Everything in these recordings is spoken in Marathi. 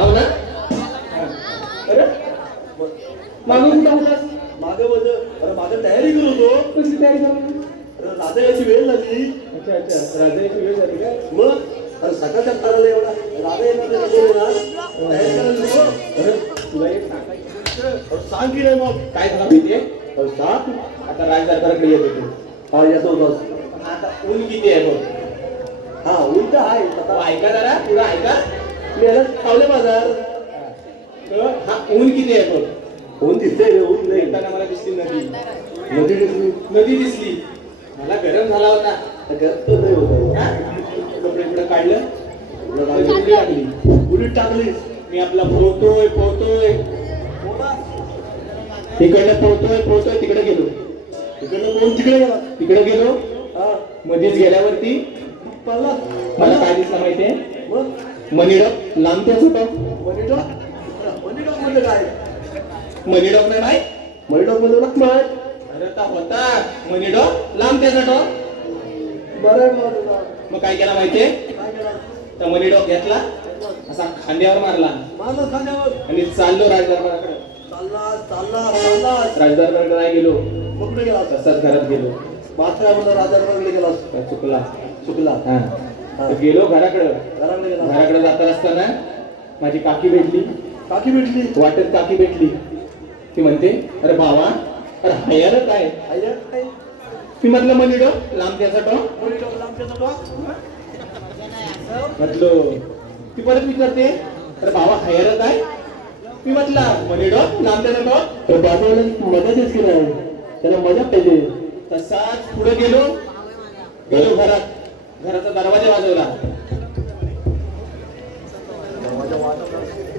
हो ना? अरे मागं कुठं होतास? मागं अरे मागं तयारी करत होतो. कसली तयारी करू? अरे राजा याची वेळ झाली. अच्छा अच्छा, राजाची वेळ झाली का? मग अरे सकाळच्या करायला एवढा राजा येणार तयारी करायला नको. अरे तुला एक सांगायचं अरे सांग की नाही मग काय झालं माहितीये? अरे सांग. आता राजदरबाराकडे येत होतो. हा येतो होतास. आता ऊन किती आहे बघ. हा उलट आहे तो आता ऐका जरा, पुढं ऐका. मी याला खावले बाजार. हा ऊन किती आहे बघ. ऊन दिसतंय रे ऊन नाही. येताना मला दिसली नदी. नदी दिसली. नदी दिसली. मला गरम झाला होता. गरज नाही होत. हा? कपडे पुढे काढलं. नदी उडी लागली. उलट टाकलीस. मी आपला पोहतोय तिकडनं पोहतोय तिकडे गेलो. तिकडनं कोण तिकडे गेला. तिकडे गेलो. हा मध्येच गेल्यावरती पडला. मला काय दिसलं माहितीये? मग मनीडॉक लांब त्याच होतं. मनीडॉक म्हणजे काय. मनीडॉक नाही. मनीडॉक म्हणजे माहित. अरे ता होता मनीडॉक लांब त्याचा टॉप. बरं आहे मला तुला. मग काय केला माहितीये? काय केला. त्या मनीडॉक घेतला असा खांद्यावर मारला माझं खाण्यावर आणि चाललो राजदरबाराकडे. चालला राजदरबाराकडे नाही गेलो. मग कुठे गेला होता. तसाच घरात गेलो. बाथरूम मध्ये राजाकडे गेला चुकला. चुकला. हा तर गेलो घराकडे. घराकडे गेला. घराकडे जाता असताना माझी काकी भेटली. काकी भेटली. वाटेत काकी भेटली. ती म्हणते अरे बाबा अरे हायर काय. आय्या काय. मी म्हटलं मनीडॉक लांब त्याचा टॉप. मनीडॉक लांबच्याचा टॉप. म्हटलं ती परत विचारते अरे बाबा हायर काय. मी म्हटलं मनीडॉक लांब त्याचा टॉप. तर बाजूला मजाच की नाही. त्याला मजा पाहिजे. तसाच पुढे गेलो घरात. घराचा दरवाजा वाजवला.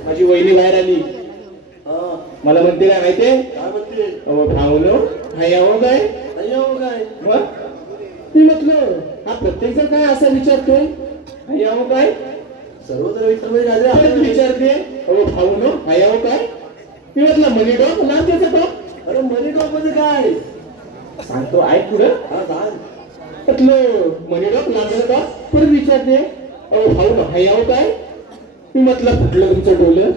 माझी वहिनी बाहेर आली. हा मला म्हणते काय माहितीये. काय म्हणते. अहो भावनो हाय हो काय. आय्या हो काय. मग मी म्हटलं हा प्रत्येक जण काय असा विचारतोय. हाय हो काय. सर्व राजा परत विचारते अहो भावनो हाय हो काय. मी म्हटलं मनीडॉक लांब त्याचा टॉप. अरे मनीडॉक म्हणजे काय. सांगतो ऐक पुढं. हा सांग. म्हटलं मनीडॉक लांब त्याचा टॉप. परत विचारते अहो भावनो हाय हो काय. मी म्हटलं कुठलं तुमचं डोलं.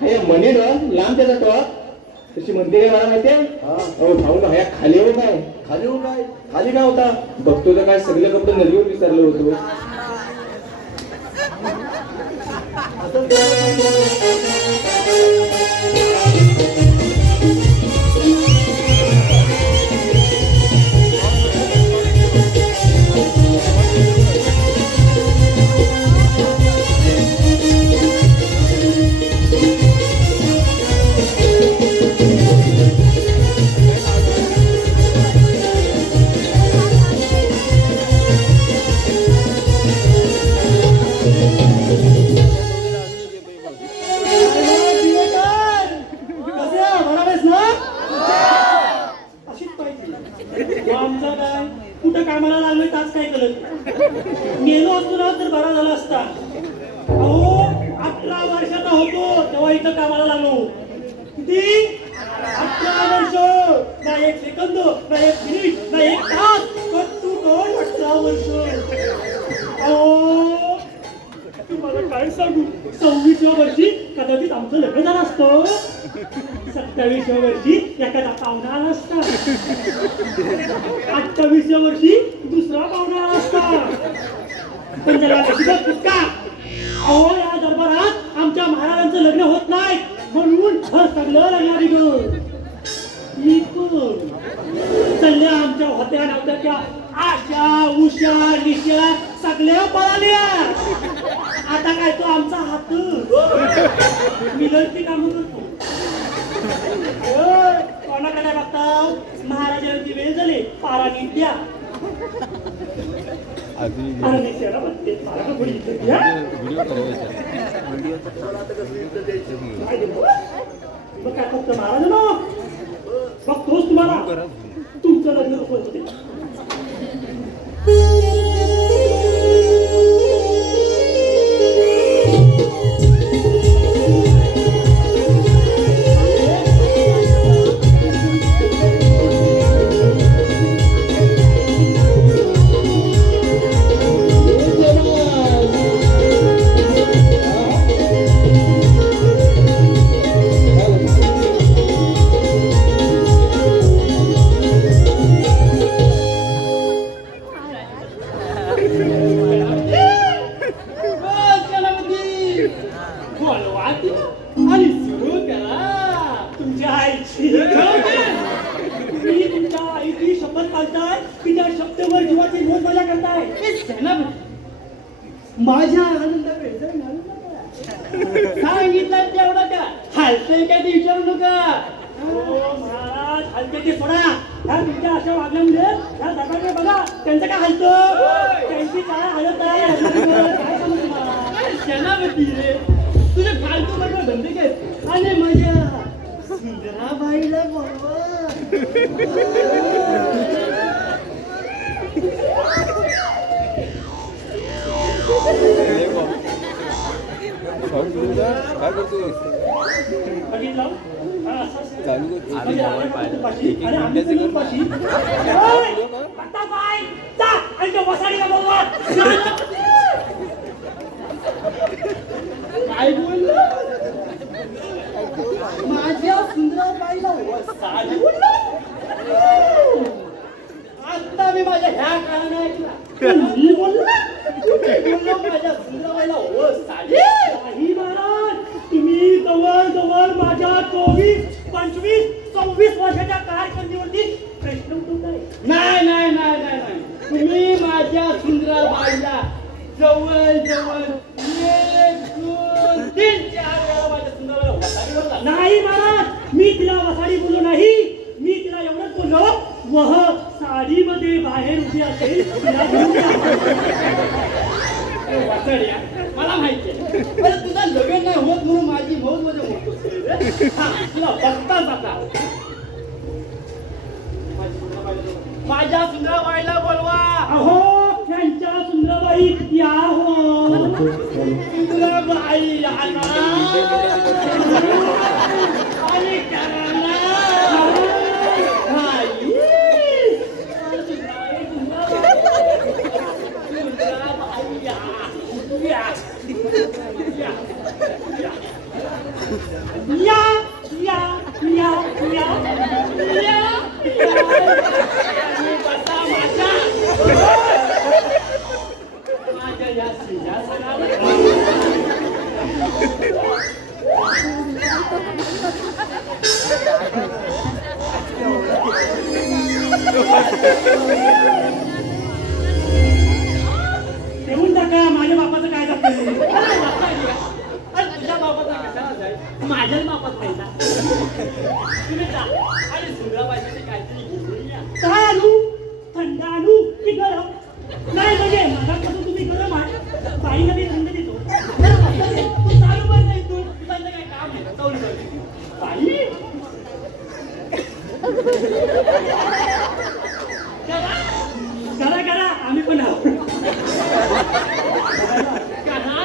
हाय मनीडॉक लांब त्याचा टॉप. तशी म्हणते काय मला माहितीये. हा अहो भावनो हाया खाली हो काय. खाली हो काय. खाली काय होता. बघतो तर काय सगळे कपडे नदीवर विसरलो होतो. आमचा काय कुठं कामाला लागलोय तास काय कळत. गेलो असतो ना तर बरा झाला असता. अहो 18 वर्षाचा होतो तेव्हा इथं कामाला लागलो. किती 18 वर्ष. ना एक सेकंद ना एक मिनिट ना एक तास. कट्टू 18 वर्ष. अहो तुम्हाला काय सांगू. 26व्या वर्षी कदाचित आमचं लग्न झालं असतं. 27व्या वर्षी एखादा पाहुणा आला असता. 28व्या वर्षी दुसरा पाहुणा आला असता. पण त्याला नशिबात फुटका. अहो या दरबारात आमच्या महाराजांचं लग्न होत नाही म्हणून हर सगळं लग्नारी ग. मी चालल्या आमच्या होत्या नव्हत्या त्या आशा उषा निशा सगळ्या पळाल्या. आता काय तो आमचा हात मिळती काम करतो. कोणाकडे बघता. महाराजांची वेळ झाली पारा नीट द्या. अरे निशाला बघते पारा पुढे द्या. मग काय फक्त महाराज ना बघतोच तुम्हाला तुमचं लग्न होते. बोलवा आणि सुरू करा तुमच्या आईची तुम्ही तुमच्या आईची शपथ पाळताय की त्या शब्दावर जीवाची मोज मजा करताय माझ्या आनंद सांगितलं तेवढं का हालतंय काय ते विचारू नका महाराज हलते ते सोडा ह्या तुमच्या अशा वागण्यामुळे ह्या दगाकडे बघा त्यांचं काय हलतं त्यांची काय हालत आहे काय सांगू तुम्हाला सेनापती रे तुझे फालतू बरोबर धंदे काय आणि माझ्या सुंदराबाईला बोलवा काय करतोय बघितलं चालू काय बोललं माझ्या सुंदराबाईला वसाडी आता मी माझ्या ह्या कानाने ऐकला मी बोललो माझ्या सुंदराबाईला वसाडी नाही महाराज तुम्ही जवळ माझ्या 24, 25, 26 वर्षाच्या कारकिर्दीवरती प्रश्न उठवताय नाही तुम्ही माझ्या सुंदराबाईला जवळ 1, 2, 3, 4 वेळा माझ्या सुंदराबाईला वसाडी बोलला नाही महाराज मी तिला वसाडी बोललो नाही मी तिला एवढंच बोललो वह साडीमध्ये बाहेर उभी असेल तिला घेऊन या. वसाड्या मला माहिती आहे अरे तुझा लग्न नाही होत म्हणून माझी मौज मध्ये होतो तुला बघता जाता माझ्या सुंदराबाईला बोलवा अहो त्यांच्या सुंदराबाई या हो सुंदराबाई या ना आणि करा ना देऊन टाका माझ्या बापाचं काय जातं तुझ्या बापाचा कशाला जाईल माझ्याच बापात नाही ना तुम्ही जा आणि सुंदराबाईची काहीतरी घेऊन या काय आणू थंड आणू की गरम नाही म्हणजे मगापासून तुम्ही गरम आहे बाईला मी थंड देतो तू चालू पण नाही तू तुझं काय काम आहे चालू बाई करा आम्ही पण आहोत करा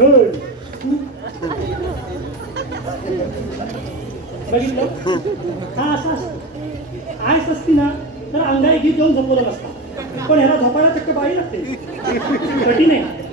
गुड बघितलं हा असा आयस असती ना तर अंगाई गीत जाऊन झोपवलं नसता पण ह्याला झोपायला चक्क बाई लागते कठीण आहे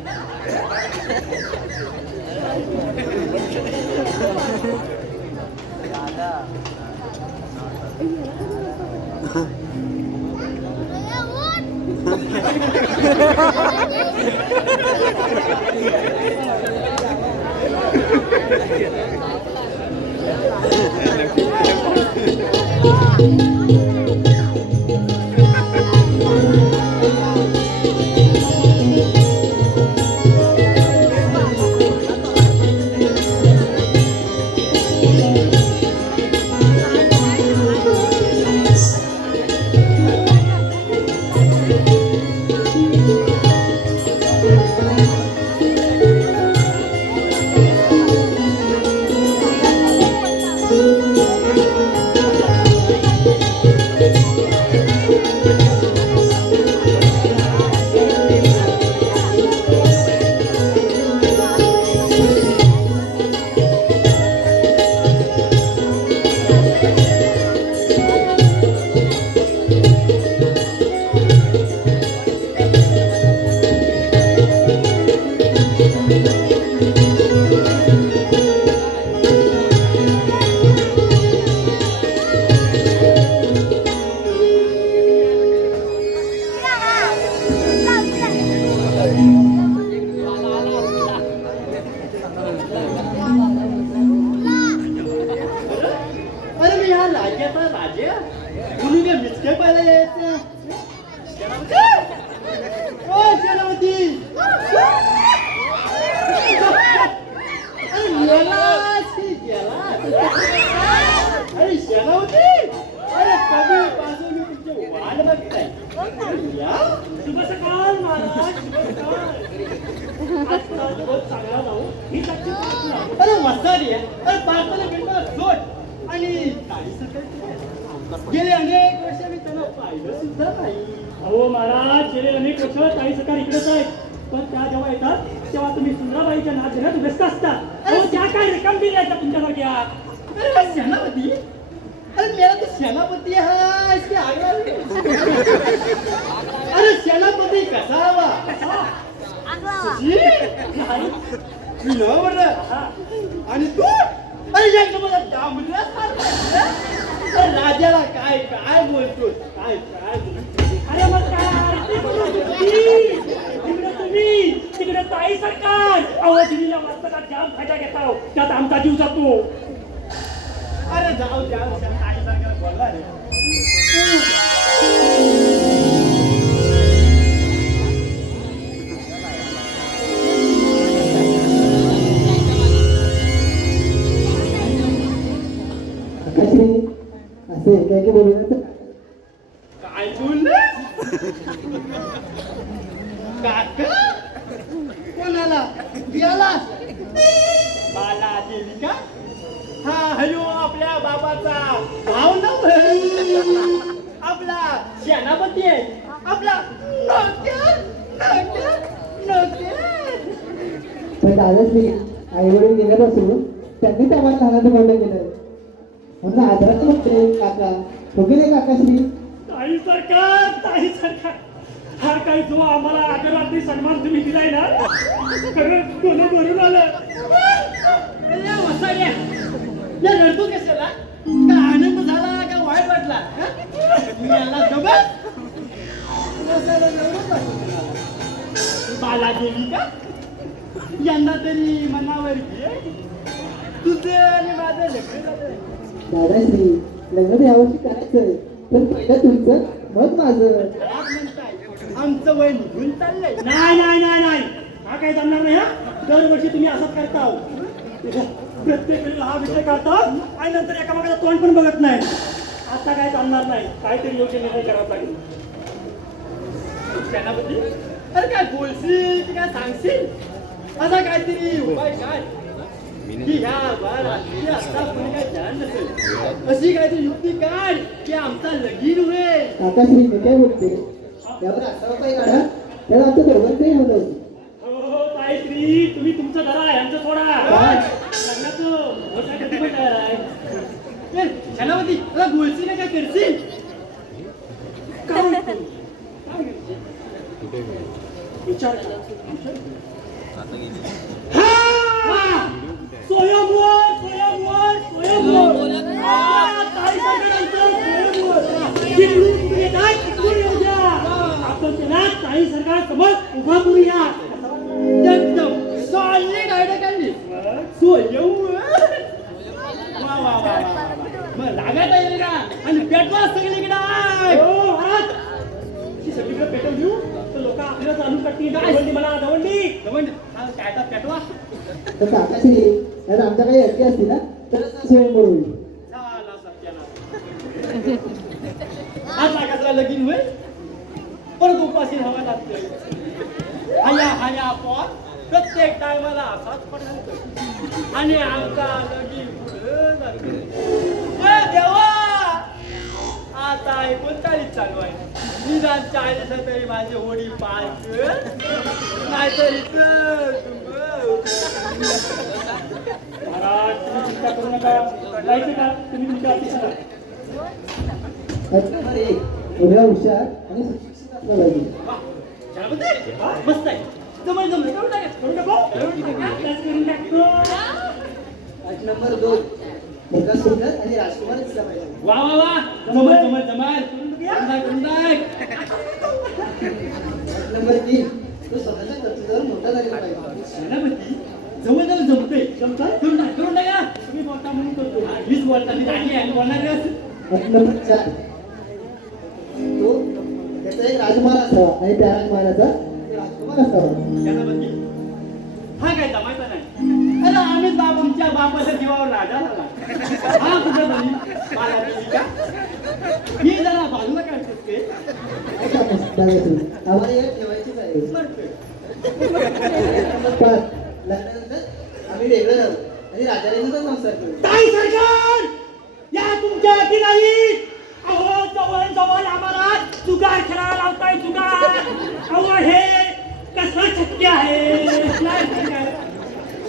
अरे मी या राज्याचा राजा म्हणून काय मिसके पाहिला यायचं ओ सेनापती अरे मेलास की गेलास? अरे सेनापती अरे कधीपासून मी तुमची वाट बघताय या शुभ सकाळ महाराज शुभ सकाळ आजचा दिवस चांगला जाऊ ही आजची प्रार्थना. अरे वसाडी अरे पार्टाला भेटला सोड आणि काही सकाळी गेले अनेक वर्ष मी त्यांना पाहिलं सुद्धा नाही अहो महाराज गेले अनेक वर्ष काही सकाळ इकडेच आहेत पण त्या जेव्हा येतात तेव्हा तुम्ही सुंदराबाईच्या नाद घेण्यात व्यस्त असता अहो त्या काय रक्कम दिल्या तुमच्यासारख्या अरे सेनापती अरे मेरा तो सेनापती है इसकी आगे अरे सेनापती कसा हवा सुशी तुला बरं आणि तू अरे यांचं मला राजाला काय काय बोलतो काय काय बोलतो अरे मग काय ती बोलत होती. तिकडे तुम्ही तिकडे ताई सरकार अहो दिल्लीला वाजता जाम फायदा घेता त्यात आमचा जीव जातो अरे जाऊ द्या काही सांगा बोलला रे असे काय काय बोलू काय बोलले काका कोणाला गेला बाला देवी का हा हॅलो आपल्या बाबाचा भाव नव आपला सेनापती आहे आपला नौकर नौकर नौकर पण दादाश्री आई वडील गेल्यापासून त्यांनीच आम्हाला लहानाचं मोठं केलं म्हणून आदरात म्हणते काका वगैरे काकाश्री ताई सरकार हा काही जो आम्हाला आदरार्थी सन्मान तुम्ही दिलाय ना सगळं कोणी भरून आलं अरे वसाड्या या रडतो कशाला का आनंद झाला का वाईट वाटला याला सोबत बालादेवी का यंदा तरी मनावर घे तुझं आणि माझं लग्न झालं दादाश्री लग्न यावर्षी करायचंय पण पहिलं तुमचं मग माझं काय म्हणताय आमचं वय निघून चाललंय नाही हा काय जमणार नाही हा दरवर्षी तुम्ही असंच करता हो. प्रत्येक वेळेला हा विषय काढता आणि नंतर एकामेकाला तोंड पण बघत नाही आता काय चालणार नाही काहीतरी योग्य निर्णय करावा लागेल सेनापती अरे काय बोलशील की काय सांगशील असा काहीतरी उपाय काय की ह्या बाळाची आता कोणी काय जाण नसेल अशी काहीतरी युक्ती काढ की आमचा लगीन होईल काकाश्री मी काय बोलते यावर असा उपाय काढा त्याला आमच्या दोघांचंही म्हणत हो ताई श्री मंडळी तुम्ही तुमचं धरा यांचं सोडा लग्नाचं मोठ्या कधी पण तयार आहे ए, सेनापती तुला गोळशी नाही काय करशील काय विचार स्वयंवर स्वयंवर स्वयंवर ताई सरकारांचं स्वयंवर जिकडून तुम्ही येताय तिकडून येऊ द्या आपण त्याला ताई सरकार समोर उभा करूया एकदम सॉलिड आयडिया काढली वा वा वा वा मग लागायला येईल का आणि पेटवा सगळीकडे हो महाराज ही सगळीकडे पेटवून देऊ तर लोक आपल्याला चालू करतील दवंडी मला दवंडी काय पेटवा तर काकाश्री तर आमच्या काही अटके असतील ना तर स्वयंवर होईल झाला सत्याला आज लागायला लगीन होईल परत उपाशी हवा लागतोय हाया पण प्रत्येक टायमाला असाच पडतो आणि आमचा लगीन पुढं जातोय. ए देवा आता 39 चालू आहे निदान 40 तरी माझी होडी पार नाहीतर महाराज तुम्ही चिंता करू नका जायचं का तुम्ही तुमच्या ऑफिसला नंबर एक उद्या हुशार आणि सुशिक्षित असलं पाहिजे मस्त आहे जमलं करून टाका करू नको त्याच करून टाकतो आज नंबर 2 मुलगा सुंदर आणि राजकुमार दिसला पाहिजे वा वा वा जमल करून टाक नंबर 3 तो स्वतःच्या कर्तृत्वावर मोठा झालेला पाहिजे सेनापती जवळ जमतंय जमतंय? करून टाका तुम्ही बोलता म्हणून करतो वीस बोलता मी राणी आहे बोलणार नंबर 4 तो त्याचा एक राजकुमार असावा आणि त्या राजकुमाराचा राजकुमार असावा सेनापती हा काय जमायचा नाही अरे आम्हीच बाप आमच्या बापाच्या जीवावर राजा झाला हा कुठं झाली मला देवी का ही जरा बाजूला काढतेस ते काय सांगू दादा तू आम्हाला एक ठेवायचीच आहे नंबर 5 लग्नानंतर आम्ही वेगळं राहू आणि राजाराणीचा संसार करू ताई सरकार या तुमच्या अटी नाही अहो जवळ जवळ आम्हाला जुगार खेळायला लावताय जुगार अहो हे कसं शक्य आहे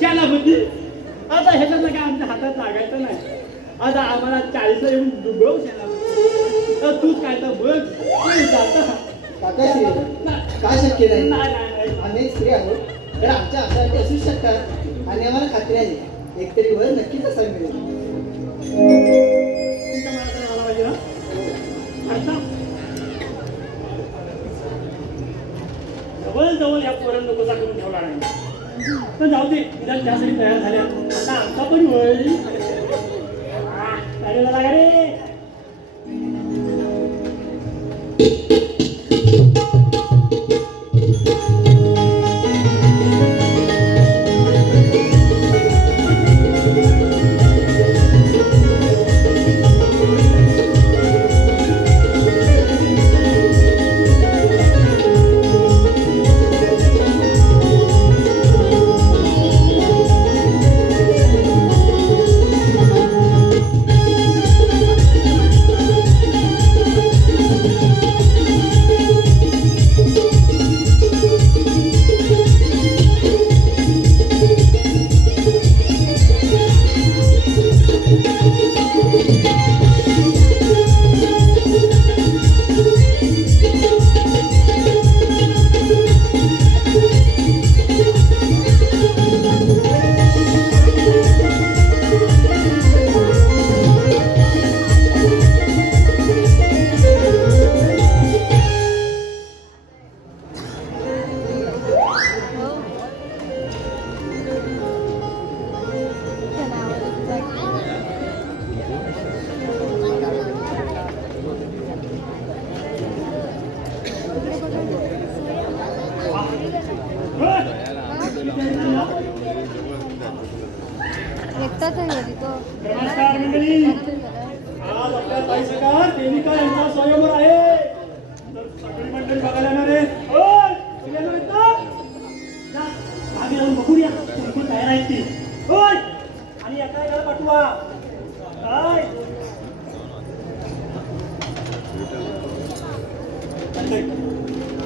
सेनापती आता ह्याच्यात काय आमच्या हातात लागायचं नाही आता आम्हाला 40 येऊन डुबव सेनापती तर तूच काय तर बघ तू जाता काकाश्री काय शक्य नाही नाही आम्ही स्त्री आहोत तर आमच्या अशा अटी असू शकतात आणि आम्हाला खात्री आहे एकतरी वर नक्कीच असायला मिळेल तुमच्या मनात आला पाहिजे ना आता जवळ जवळ या पोरण नकोचा करून ठेवला नाही तर जाऊ दे निदान त्यासाठी तयार झाल्या आता आमचा पण होईल अरे लागा रे एकटाच आहे घरी तो. नमस्कार मंडळी आज आपल्या ताई सरकार देविका यांचा स्वयंवर आहे तर सगळी मंडळी बघायला येणार आहे होय सगळे येणार आहेत ना? जा, मागे जाऊन बघूया कोण तयार आहेत ती होय आणि एका एकाला पाठवा काय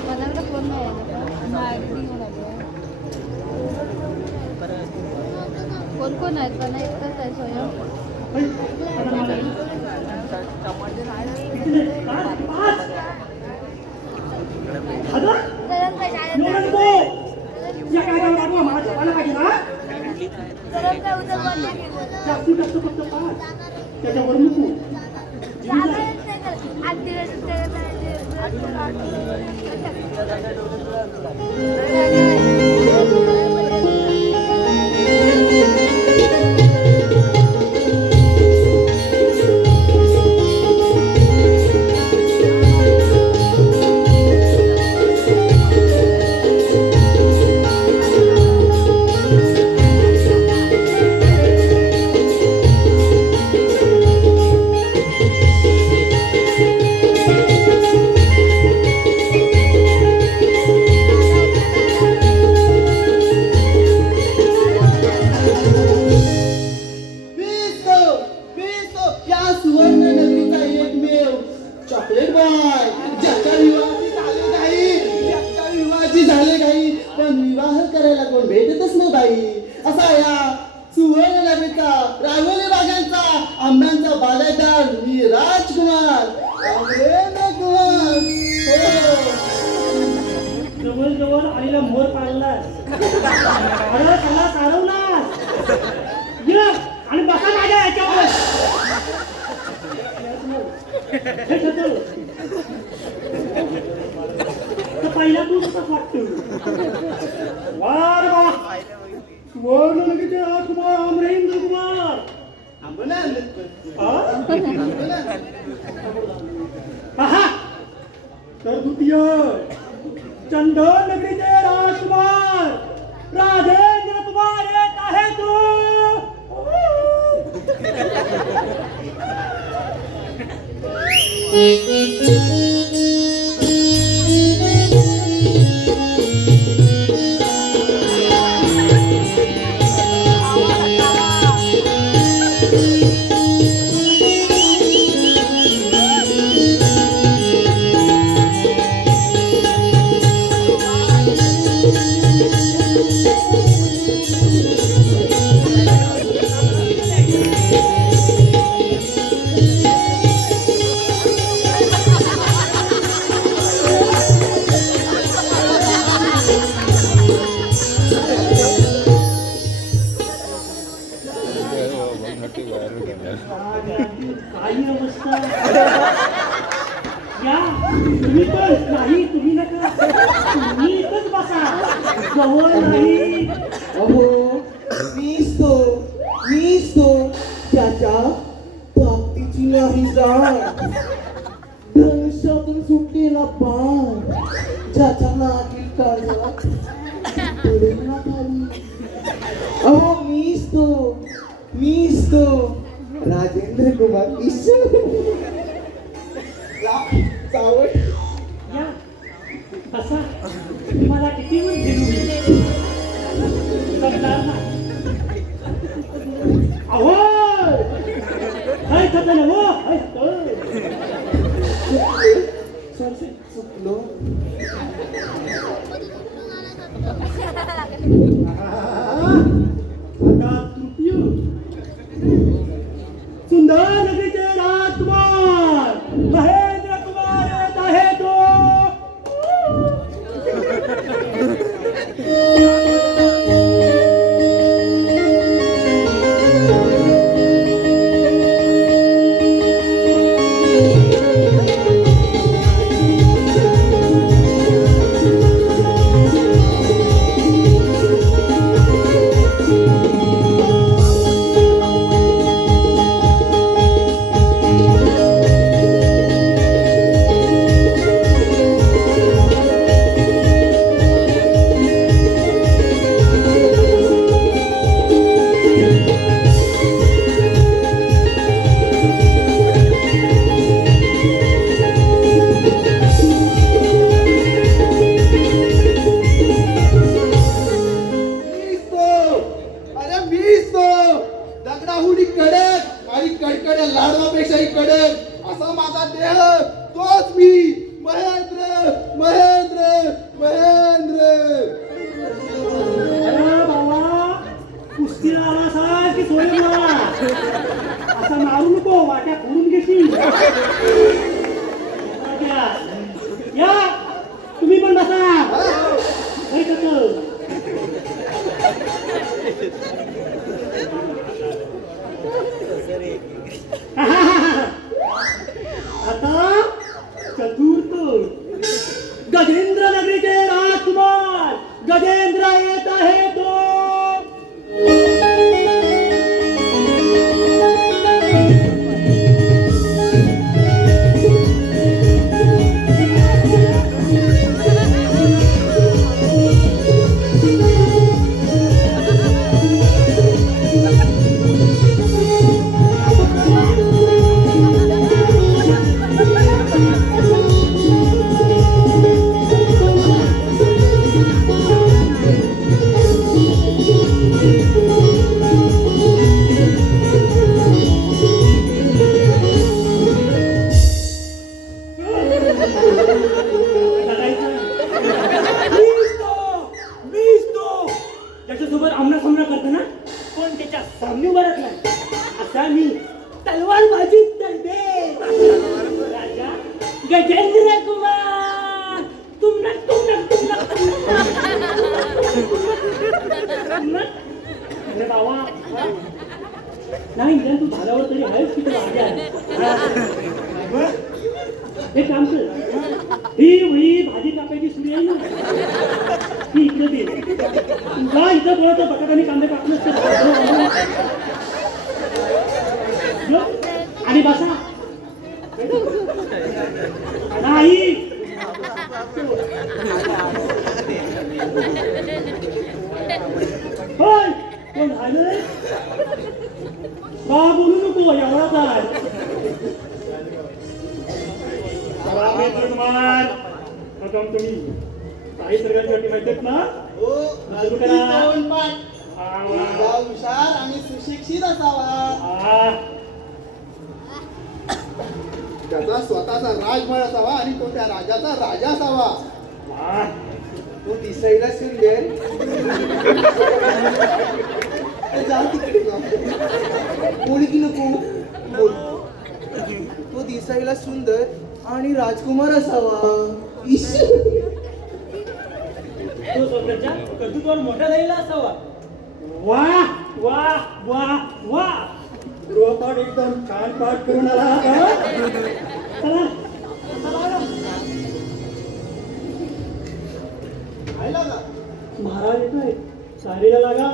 माझ्याकडे फोन नाही आहे ना. नाही, editing होणार आहे. कोण कोण आहेत पण एकटाच आहे स्वयं होय, आता मला किती झाले? 5. अगं, एवढं नको. या कायद्यावर लागू मला जपायला पाहिजे ना. जास्तीत जास्त फक्त 5. त्याच्यावर नको. या सुवर्ण नगरीचा एकमेव चॉकलेट बॉय ज्याच्या विवाहाची झाले काही पण विवाह करायला कोण भेटतच नाही बाई. असा या सुवर्ण नगरीचा रांगोली बागांचा आंब्यांचा बागायतदार मी राजकुमार रामरेंद्र कुमार. जवळ जवळ आलेला मोर पाळला. अरे त्याला सारवला. ये आणि बसा माझ्या याच्यावर. हे छत्र. तर पहिला तू कसं वाटतो. वा रे वा. सुवर्ण नगरीचे राजकुमार रामरेंद्र कुमार. आंबोला आणलं पहा तर द्वितीय चंदन नगरीचे राजकुमार राजेंद्र कुमार येत आहे तो. काही अवस्था. या तुम्ही पण नाही तुम्ही नका. तुम्ही इथंच बसा. जवळ नाही. अहो मीच तो त्याच्या ताकदीची नाही जाण धनुष्यातून सुटलेला बाण ज्याच्या नाकील काळजात पडेल ना खाली. अहो मीच तो राजेंद्र कुमार ईश्वर चावट. या बसा. तुम्हाला किती वेळ दिली करणार नाही. अहो काय खातं ना हो. चुकलो. आता तृतीय सुंदर नगरीचे राजकुमार महेंद्र कुमार येत आहे तो. पाट्या फोडून घेशील. या तुम्ही पण बसा. काय करतो? आता चतुर्थ गजेंद्र नगरीचे राजकुमार गजेंद्र येत आहे तो. त्याच्यासोबत आमना करताना पण त्याच्या सामने उभारत नाही. असा मी तलवार बाजी करते. राजा गजेंद्र कुमार तुमना अरे बाबा नाही निदान तू झाल्यावर तरी आहेस किती राजा आहे. हे काम कर. ही वही भाजी कापायची सुरू आहे ना ती इकडे दे. तुला इथं बोलतो बटाट्याने कांदे कापलं आणि बसा. नाही होय कोण झालं बा बोलू नको एवढाच आहे. कुमार तुम्ही काही सरकारची वाटी माहितीत ना. हुशार आणि सुशिक्षित असावा. त्याचा स्वतःचा राजमहल असावा आणि तो त्या राजाचा राजा असावा. तो दिसायला सुंदर जा तिकडे मुलगी नको बोल. तो दिसायला सुंदर आणि राजकुमार असावा. तो स्वतःच्या कर्तृत्वावर मोठा झालेला असावा. वा वा वा वा गृहपाठ एकदम छान पाठ करून आला. चला महाराज येत आहे. सारीला लागा.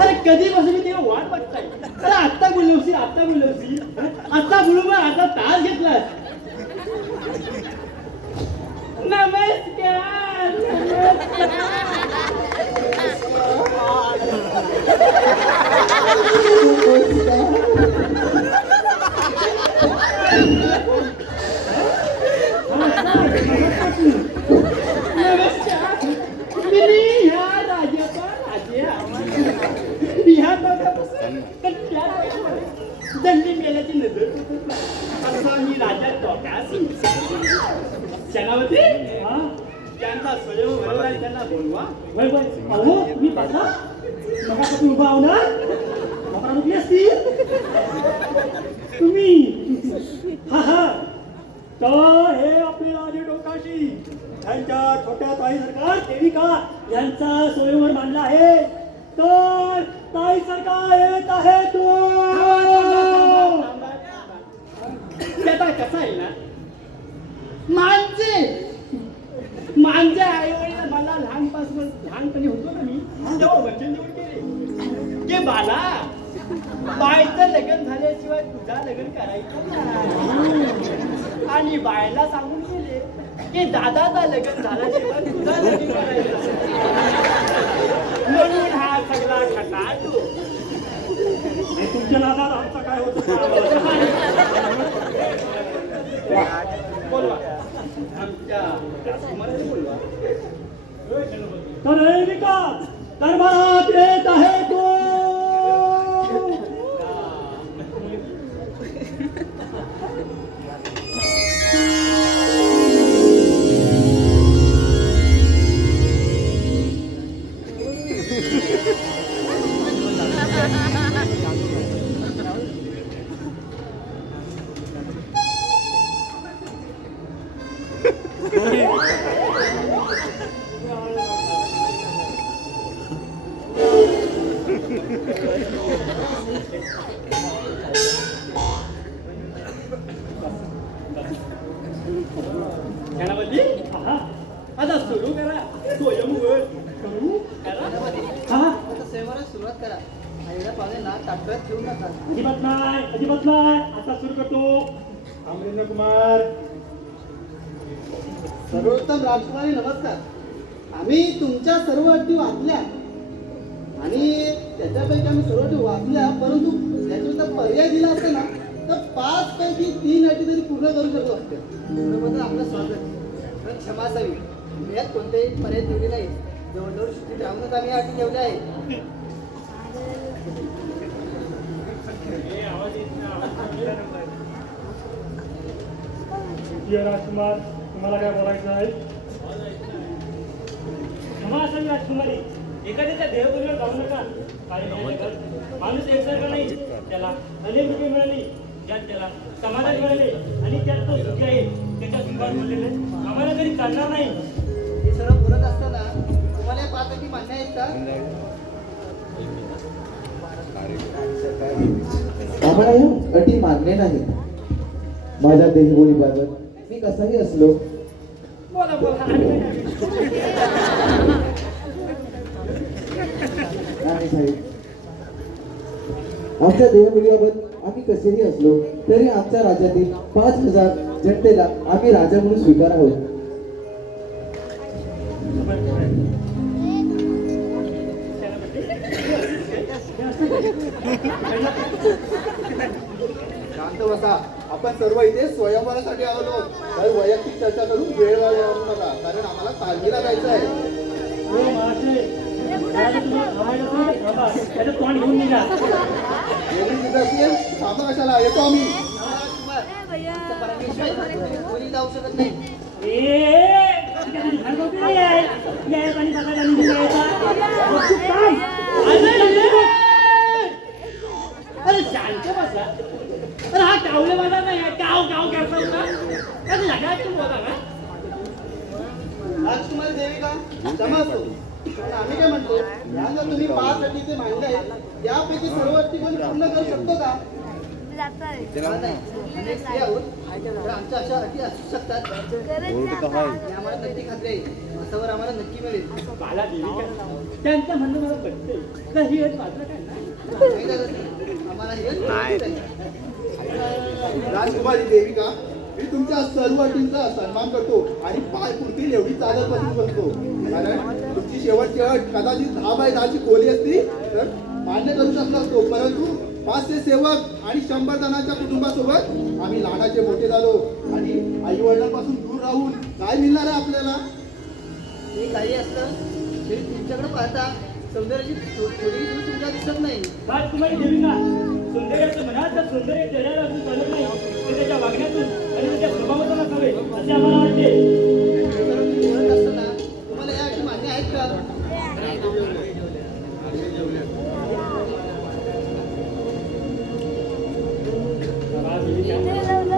अरे कधीपासून मी तेव्हा वाट बघताय. अरे आत्ता बोलवशील आत्ता बोलू आता तास घेतला. नमस्कार दंडी मेल्याची नजर असं मी राजा टोकासी सेनापती त्यांचा स्वयं भरवला त्यांना बोलवा. वय वय अहो मी बसा. मगापासून उभा आहो ना. मला रुकली असती तुम्ही. हा तर हे आपले राजे टोकाशी त्यांच्या छोट्या ताई सरकार देविका यांचा स्वयंवर मांडला आहे. तर ताई सरकार येत आहे तो. आता कसा आहे ना माझे आई वडील मला लहानपणी होतो ना मी तेव्हा वचन देऊन केले की बाला बायचं लग्न झाल्याशिवाय तुझा लग्न करायचं नाही. आणि बायला सांगून गेले की दादाचा लग्न झाल्याशिवाय तुझा लग्न करायचं. म्हणून हा सगळा खटाटो. तुमच्या नादात आमचा काय होतं. बोलवा आमच्या राजकुमाराला बोलवा. तर देविका दरबारात येत आहे तो. सेनापती हा आता सुरू करा स्वयंवर करू करा हा सुरुवात करा आईला पाहुण्यांना ताटव्यात ठेवू नका. अजिबात नाही आता सुरू करतो. अमरेंद्र कुमार सर्वोत्तम राजकुमारी नमस्कार. आम्ही तुमच्या सर्व अटी वाचल्या आणि त्याच्यापैकी आम्ही सर्व अटी वाचल्या, परंतु त्याच्यावर पर्याय दिला असता ना तर 5 पैकी 3 अटी तरी पूर्ण करू शकलो असते. त्याबद्दल आपलं स्वागत. पण क्षमा असावी, मी यात कोणतेही पर्याय ठेवले नाही. जवळजवळ सुट्टी राहूनच आम्ही या अटी ठेवल्या आहेत. प्रिय राजकुमार, तुम्हाला काय बोलायचं आहे? क्षमा असावी राजकुमारी, एखाद्याच्या देहबोलीवर जाऊ नका. कारण या जगात माणूस एकसारखा नाही. त्याला अनेक रूपे मिळाली, ज्यात त्याला समाधान मिळाले आणि त्यात तो सुखी आहे. त्याच्या सुखात बोललेले आम्हाला तरी चालणार नाही. हे सर्व बोलत असताना तुम्हाला या 5 अटी मान्य आहेत का? आम्हाला या अटी मान्य नाही. माझ्या देहबोलीबाबत मी कसाही असलो बोला बोला नाही साहेब, आमच्या देहबोलीबाबत आम्ही कसेही असलो तरी आमच्या राज्यातील 5,000 जनतेला आम्ही राजा म्हणून स्वीकार आहोत. शांत बसा. आपण सर्व इथे स्वयंवरासाठी आलो. तर वैयक्तिक चर्चा करून वेळ वाढवू नका, कारण आम्हाला तालमीला जायचं आहे. हो महाशय, त्याला तुम्हाला खावायला असेल तर थांबा. त्याचं तोंड घेऊन निघा. एवढी जिद्द असेल थांबा कशाला, येतो आम्ही. कोणी जाऊ शकत नाही. अरे शांत बसा. अरे हा टावले माझा नाही, गाव गाव करता ना. अरे लगायच तू बोला ना. राजकुमारी देविका, क्षमा असो, पण आम्ही काय म्हणतो, या जर तुम्ही 5 अटी इथे मांडल्या आहेत, त्यापैकी सर्व अटी कोणी पूर्ण करू शकतो का? हा, नाही. आम्ही एक स्त्री आहोत, तर आमच्या अशा अटी असू शकतात. हे आम्हाला नक्की खात्री आहे. असावर आम्हाला नक्की मिळेल. बाला देविका त्यांचं म्हणणं मला पटतंय. तर ही एक मात्र काय नाही. नाही दादाजी, आम्हाला हे माहितीच आहे. राजकुमारी देविका, मी तुमच्या सर्व अटींचा सन्मान करतो आणि पाय पुरतील एवढी चालत बसतो. कारण तुमची शेवटची अट कदाचित 10 बाय 10 ची खोली असती तर मान्य करू शकलो असतो, परंतु 500 सेवक आणि 100 जणांच्या कुटुंबासोबत आम्ही लहानाचे मोठे झालो आणि आई वडिलांपासून दूर राहून काय मिळणार आहे आपल्याला? हे काही असतं तरी तुमच्याकडे पाहता सौंदर्याची थोडी तुमच्या दिसत नाही. राजकुमारी देविका, सौंदर्याचं म्हणाल तर सौंदर्य चेहऱ्याला असून चालत नाही, तर त्याच्या वागण्यातून आणि त्याच्या स्वभावातून असावे असे आम्हाला वाटते. तुम्ही बोलत असताना तुम्हाला या अटी मान्य आहेत का? ही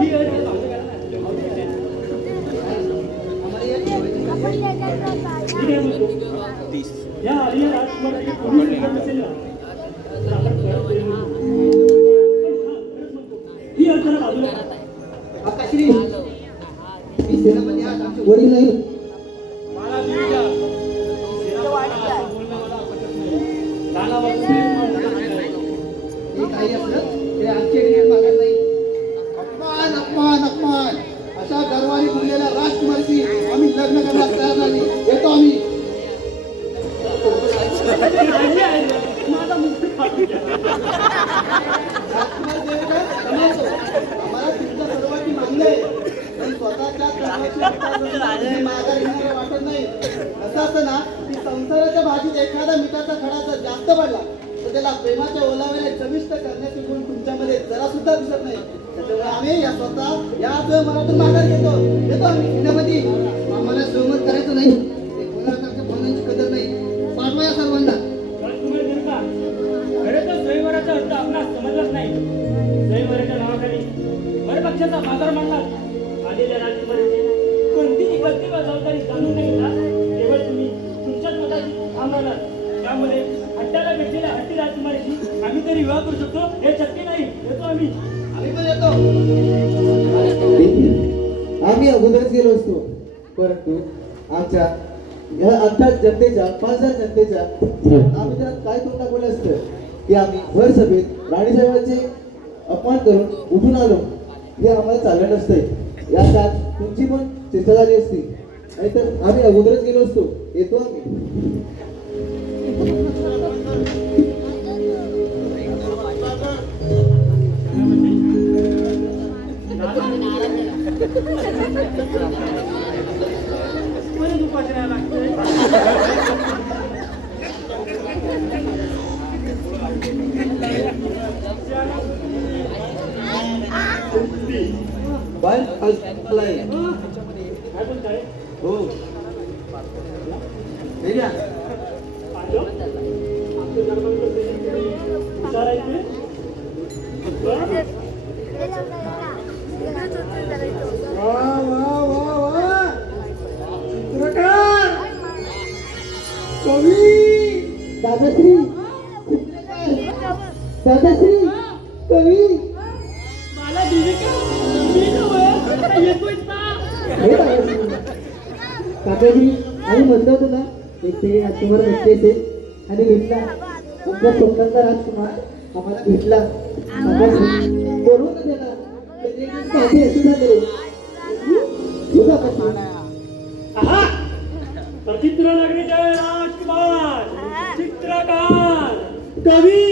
अट मान्य करा ना. आम्हाला या अटी मान्य आहेत. मी काय म्हणतो, या आर्य राजकुमाराची कोणी स्वीकार नसेल ना, तर आपण परत करू. पण हा, खरंच म्हणतो, ही अट जरा बाजूला करा. आकाश्री, मी सेनापती आहात, आमचे वडील नाही. बाला देविका सेनापतीला बोलणं मला पटत नाही. रानापासून हे काही असलं ते आमचे टिकीट मागत नाही. अपमान अपमान अपमान. अशा गर्वाने फुललेल्या राजकुमारीशी आम्ही लग्न करण्यास तयार नाही. येतो आम्ही. माझा मुक्त फाटून गेला. राजकुमारी देविका, समजतो. आम्हाला तुमच्या सर्व अटी मान्य आहे. पण स्वतःच्या कर्माची विचारसरणी माघार घेणारे वाटत नाही. असं असतं ना की संसाराच्या भाजीत एखादा मिठाचा खडा जर जास्त पडला तर त्याला प्रेमाच्या ओलाव्याने चविष्ट करण्याचे गुण तुमच्यामध्ये जरा सुद्धा दिसत नाही. त्याच्यामुळे आम्ही या मनातून माघार घेतो. येतो आम्ही. सेनापती, आम्हाला सहमत करायचं नाही. कोणाला आमच्या भावनांची कदर नाही. पाठवा या सर्वांना. राजकुमारी देविका, खरं तर स्वयंवराचा अर्थ आपणास समजलाच नाही. स्वयंवराच्या नावाखाली परपक्षाचा बाजार मांडलात. आलेल्या राजकुमारीची कोणतीही गलती व जबाबदारी जाणून नाही घेतला. केवळ तुम्ही तुमच्याच मताची ठाम राहिलात. त्यामुळे हट्टाला भेटलेल्या हट्टी राजकुमारीशी आम्ही तरी विवाह करू शकतो हे शक्य नाही. येतो आम्ही. आम्ही पण येतो. आम्ही अगोदरच गेलो असतो, परंतु आमच्या जनतेच्या 5,000 जनतेच्या आम्ही त्यात काय तोंड दाखवलं असतं की आम्ही भर सभेत राणीसाहेबांचे अपमान करून उठून आलो, हे आम्हाला चाललं नसतंय. या काळात तुमची पण चेष्टा झाली असती, नाहीतर आम्ही अगोदरच गेलो असतो. येतो आम्ही. परत उपासना लागते. बाय आलाय. काय बोलताय? हो पाहिलं? आमच्या दरबारात विचारायचे. वा वा वा वा, चित्रकार, कवी, दादाश्री, दादाश्री, कवी. मला दिविका मी नव्हे येतोय ना. हे दादाश्री. काकाजी, आम्ही म्हणतो होतो ना एकतरी राजकुमार भेटले असेल आणि भेटला. आमच्या स्वप्नांचा राजकुमार आम्हाला भेटला. काकाजी, बोलवून ना त्याला. माझे असे झाले. तुझा प्रश्न. आहा प्रचित्र नगरीचे राजकुमार चित्रकार कवी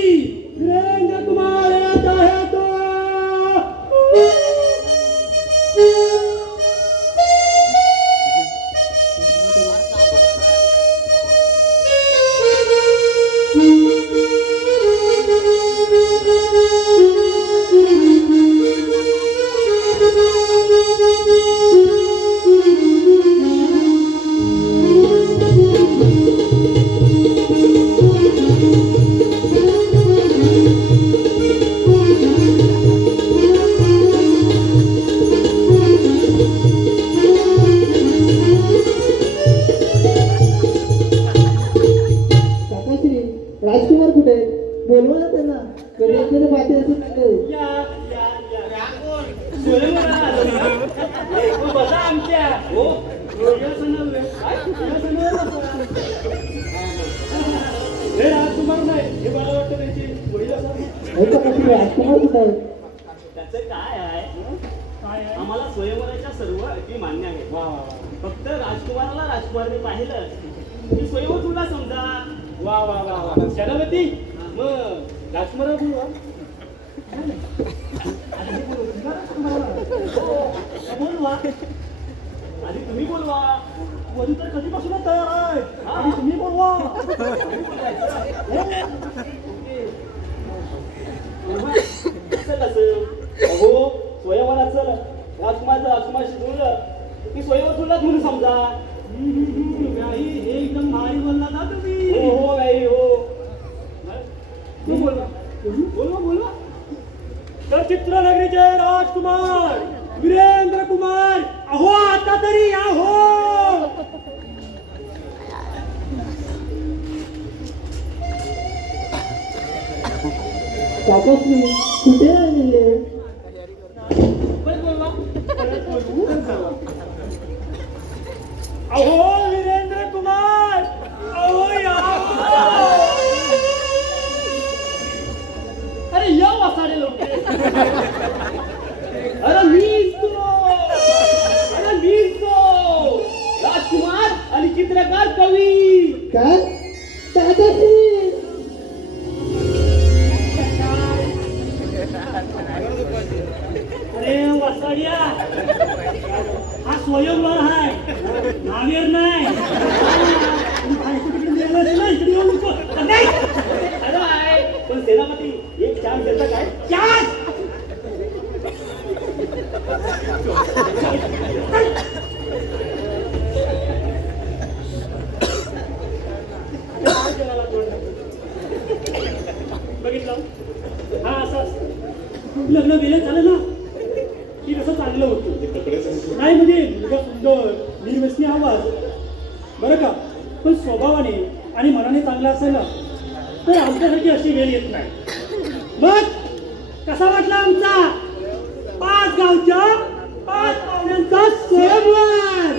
वीरेंद्र कुमार येत आहे तो. काकाश्री, राजकुमार कुठे आहेत? बोलवा ना त्यांना. कधी एखादं पाहते असं नाही. या स्वयंवराला आलो ना. तू बसा आमच्या. हो या सणाला. हे राजकुमार नाही, हे मला वाटतं त्याची वडील असावे. हे काकाश्री, राजकुमार कुठे आहेत? त्याचं काय आहे काय आहे? आम्हाला स्वयंवराच्या सर्व अटी मान्य आहेत. फक्त राजकुमाराला राजकुमारने पाहिलं की स्वयंवर तुला समजा. वा वा वा वा सेनापती मग राजकुमार बोलवा. बोलवा आधी तुम्ही बोलवा. वधू तर कधीपासूनच तयार आहे आणि तुम्ही बोलवा. असं कसं? अहो स्वयंवराचं राजकुमारशी बोललं की स्वयंवर तुलाच म्हणून समजा. हे एकदम भारी बोलला ना तुम्ही. हो हो बाई हो. तू बोलवा बोलवा बोलवा. तर चित्रनगरीचे राजकुमार वीरेंद्र कुमार अहो आता तरी या हो. काकाश्री, कुठे राहिलेले? परत बोलवा. परत बोलू. अहो वीरेंद्र कुमार अहो या. अरे या वासाडे लोक. अरे मीच तो राजकुमार आणि चित्रकार कवी. काय? दादाश्री. अरे वसाडिया हा स्वयंवर आहे नावेर नाही. इकडे येऊ नको. खरं आहे पण सेनापती एक चान्स देता काय? चान्स. बघितलं हा असं लग्न वेळेत झालं ना की कसं चांगलं होतं. नाही म्हणजे मुलगा सुंदर निर्व्यसनी आवाज बरं का, पण स्वभावाने आणि मनाने चांगलं असेल ना तर आमच्यासाठी अशी वेळ येत नाही. मग कसा वाटला आमचा 5 गावच्या 5 पाहुण्यांचा सोमवार?